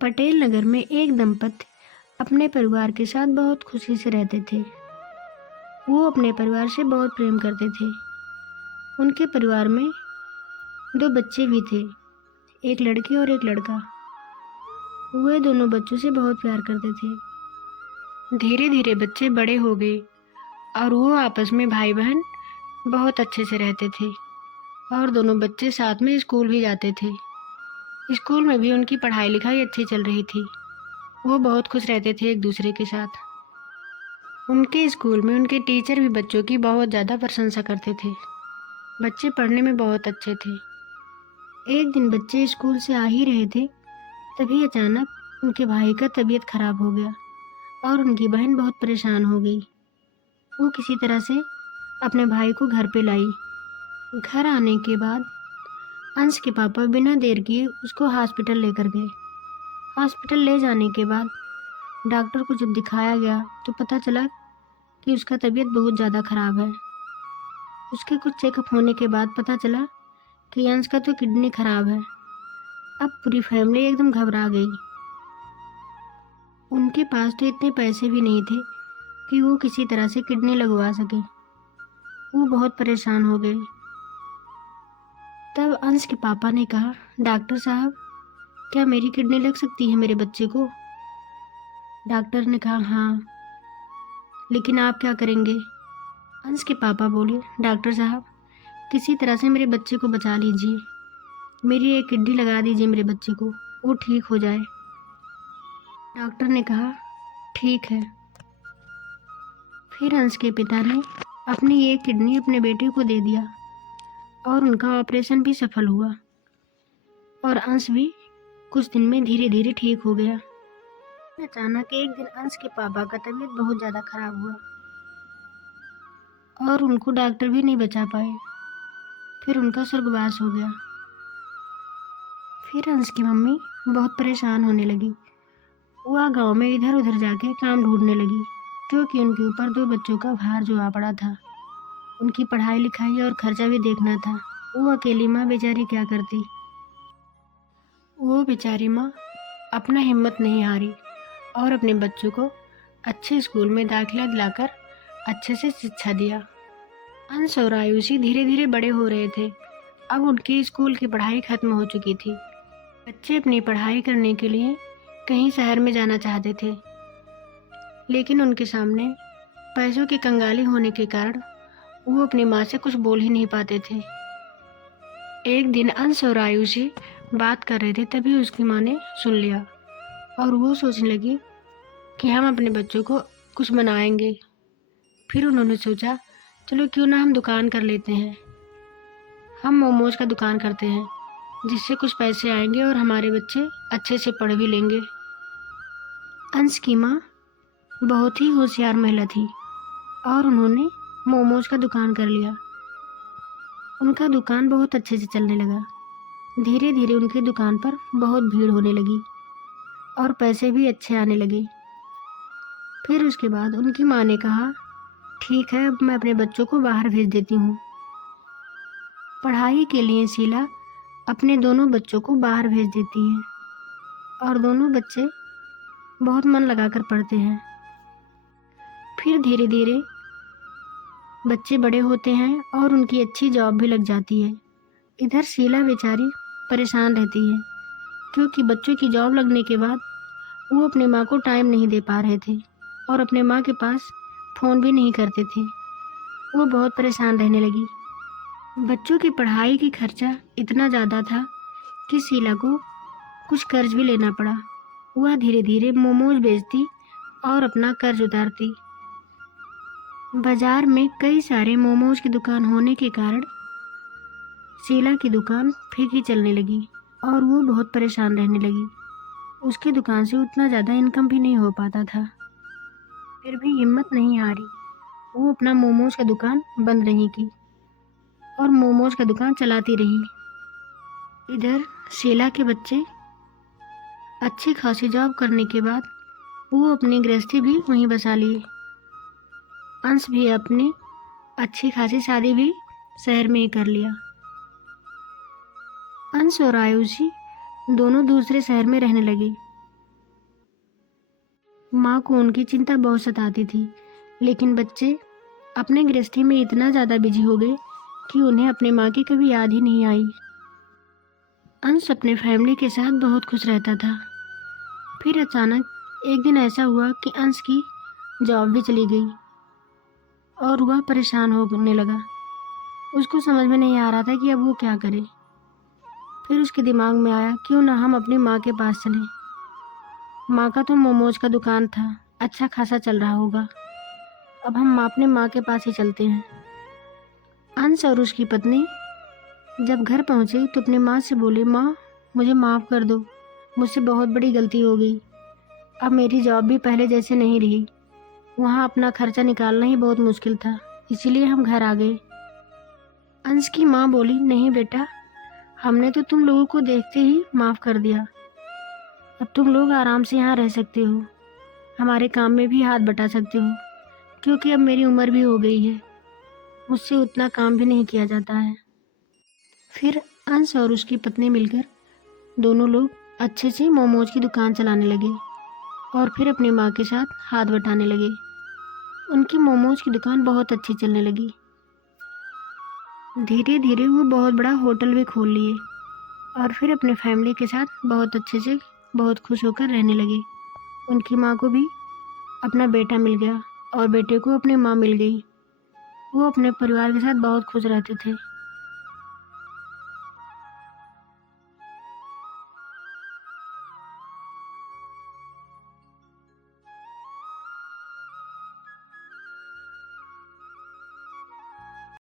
पटेल नगर में एक दंपति अपने परिवार के साथ बहुत खुशी से रहते थे। वो अपने परिवार से बहुत प्रेम करते थे। उनके परिवार में 2 बच्चे भी थे, एक लड़की और एक लड़का। वे दोनों बच्चों से बहुत प्यार करते थे। धीरे धीरे बच्चे बड़े हो गए और वो आपस में भाई बहन बहुत अच्छे से रहते थे और दोनों बच्चे साथ में स्कूल भी जाते थे। स्कूल में भी उनकी पढ़ाई लिखाई अच्छी चल रही थी। वो बहुत खुश रहते थे एक दूसरे के साथ। उनके स्कूल में उनके टीचर भी बच्चों की बहुत ज़्यादा प्रशंसा करते थे। बच्चे पढ़ने में बहुत अच्छे थे। एक दिन बच्चे स्कूल से आ ही रहे थे, तभी अचानक उनके भाई का तबीयत खराब हो गया और उनकी बहन बहुत परेशान हो गई। वो किसी तरह से अपने भाई को घर पे लाई। घर आने के बाद अंश के पापा बिना देर किए उसको हॉस्पिटल लेकर गए। हॉस्पिटल ले जाने के बाद डॉक्टर को जब दिखाया गया तो पता चला कि उसका तबीयत बहुत ज़्यादा ख़राब है। उसके कुछ चेकअप होने के बाद पता चला कि अंश का तो किडनी ख़राब है। अब पूरी फैमिली एकदम घबरा गई। उनके पास तो इतने पैसे भी नहीं थे कि वो किसी तरह से किडनी लगवा सके। वो बहुत परेशान हो गए। तब अंश के पापा ने कहा, डॉक्टर साहब, क्या मेरी किडनी लग सकती है मेरे बच्चे को? डॉक्टर ने कहा, हाँ, लेकिन आप क्या करेंगे? अंश के पापा बोले, डॉक्टर साहब, किसी तरह से मेरे बच्चे को बचा लीजिए। मेरी एक किडनी लगा दीजिए मेरे बच्चे को, वो ठीक हो जाए। डॉक्टर ने कहा, ठीक है। फिर अंश के पिता ने अपनी एक किडनी अपने बेटे को दे दिया और उनका ऑपरेशन भी सफल हुआ और अंश भी कुछ दिन में धीरे धीरे ठीक हो गया। अचानक एक दिन अंश के पापा का तबीयत बहुत ज़्यादा खराब हुआ और उनको डॉक्टर भी नहीं बचा पाए। फिर उनका स्वर्गवास हो गया। फिर अंश की मम्मी बहुत परेशान होने लगी। वह गांव में इधर उधर जाके काम ढूंढने लगी, क्योंकि उनके ऊपर 2 बच्चों का भार जो आ पड़ा था। उनकी पढ़ाई लिखाई और खर्चा भी देखना था। वो अकेली माँ बेचारी क्या करती। वो बेचारी माँ अपना हिम्मत नहीं हारी और अपने बच्चों को अच्छे स्कूल में दाखिला दिलाकर अच्छे से शिक्षा दिया। अंश और आयुषी धीरे धीरे बड़े हो रहे थे। अब उनकी स्कूल की पढ़ाई खत्म हो चुकी थी। बच्चे अपनी पढ़ाई करने के लिए कहीं शहर में जाना चाहते थे, लेकिन उनके सामने पैसों की कंगाली होने के कारण वो अपनी माँ से कुछ बोल ही नहीं पाते थे। एक दिन अंश और आयुषी बात कर रहे थे, तभी उसकी माँ ने सुन लिया और वो सोचने लगी कि हम अपने बच्चों को कुछ बनाएंगे। फिर उन्होंने सोचा, चलो क्यों ना हम दुकान कर लेते हैं। हम मोमोज का दुकान करते हैं, जिससे कुछ पैसे आएंगे और हमारे बच्चे अच्छे से पढ़ भी लेंगे। अंश की माँ बहुत ही होशियार महिला थी और उन्होंने मोमोज का दुकान कर लिया। उनका दुकान बहुत अच्छे से चलने लगा। धीरे धीरे उनकी दुकान पर बहुत भीड़ होने लगी और पैसे भी अच्छे आने लगे। फिर उसके बाद उनकी माँ ने कहा, ठीक है, अब मैं अपने बच्चों को बाहर भेज देती हूँ। पढ़ाई के लिए शीला अपने दोनों बच्चों को बाहर भेज देती है और दोनों बच्चे बहुत मन लगाकर पढ़ते हैं। फिर धीरे धीरे बच्चे बड़े होते हैं और उनकी अच्छी जॉब भी लग जाती है। इधर शीला बेचारी परेशान रहती है, क्योंकि बच्चों की जॉब लगने के बाद वो अपने माँ को टाइम नहीं दे पा रहे थे और अपने माँ के पास फ़ोन भी नहीं करते थे। वो बहुत परेशान रहने लगी। बच्चों की पढ़ाई की खर्चा इतना ज़्यादा था कि शीला को कुछ कर्ज भी लेना पड़ा। वह धीरे धीरे मोमोज बेचती और अपना कर्ज उतारती। बाजार में कई सारे मोमोज की दुकान होने के कारण शीला की दुकान फीकी चलने लगी और वो बहुत परेशान रहने लगी। उसकी दुकान से उतना ज़्यादा इनकम भी नहीं हो पाता था। फिर भी हिम्मत नहीं हारी। वो अपना मोमोज का दुकान बंद नहीं की और मोमोज का दुकान चलाती रही। इधर शीला के बच्चे अच्छी खासी जॉब करने के बाद वो अपनी गृहस्थी भी वहीं बसा लिए। अंश भी अपनी अच्छी खासी शादी भी शहर में ही कर लिया। अंश और आयुषी दोनों दूसरे शहर में रहने लगे। माँ को उनकी चिंता बहुत सताती थी, लेकिन बच्चे अपने गृहस्थी में इतना ज़्यादा बिजी हो गए कि उन्हें अपने माँ की कभी याद ही नहीं आई। अंश अपने फैमिली के साथ बहुत खुश रहता था। फिर अचानक एक दिन ऐसा हुआ कि अंश की जॉब भी चली गई और वह परेशान होने लगा। उसको समझ में नहीं आ रहा था कि अब वो क्या करे। फिर उसके दिमाग में आया, क्यों ना हम अपनी माँ के पास चलें। माँ का तो मोमोज का दुकान था, अच्छा खासा चल रहा होगा। अब हम अपने माँ के पास ही चलते हैं। अंश और उसकी पत्नी जब घर पहुँचे तो अपनी माँ से बोले, माँ मुझे माफ़ कर दो, मुझसे बहुत बड़ी गलती हो गई। अब मेरी जॉब भी पहले जैसे नहीं रही, वहाँ अपना खर्चा निकालना ही बहुत मुश्किल था, इसीलिए हम घर आ गए। अंश की माँ बोली, नहीं बेटा, हमने तो तुम लोगों को देखते ही माफ़ कर दिया। अब तुम लोग आराम से यहाँ रह सकते हो, हमारे काम में भी हाथ बटा सकते हो, क्योंकि अब मेरी उम्र भी हो गई है, मुझसे उतना काम भी नहीं किया जाता है। फिर अंश और उसकी पत्नी मिलकर दोनों लोग अच्छे से मोमोज की दुकान चलाने लगे और फिर अपनी माँ के साथ हाथ बटाने लगे। उनकी मोमोज की दुकान बहुत अच्छी चलने लगी। धीरे धीरे वो बहुत बड़ा होटल भी खोल लिए और फिर अपने फैमिली के साथ बहुत अच्छे से बहुत खुश होकर रहने लगे। उनकी माँ को भी अपना बेटा मिल गया और बेटे को अपनी माँ मिल गई। वो अपने परिवार के साथ बहुत खुश रहते थे।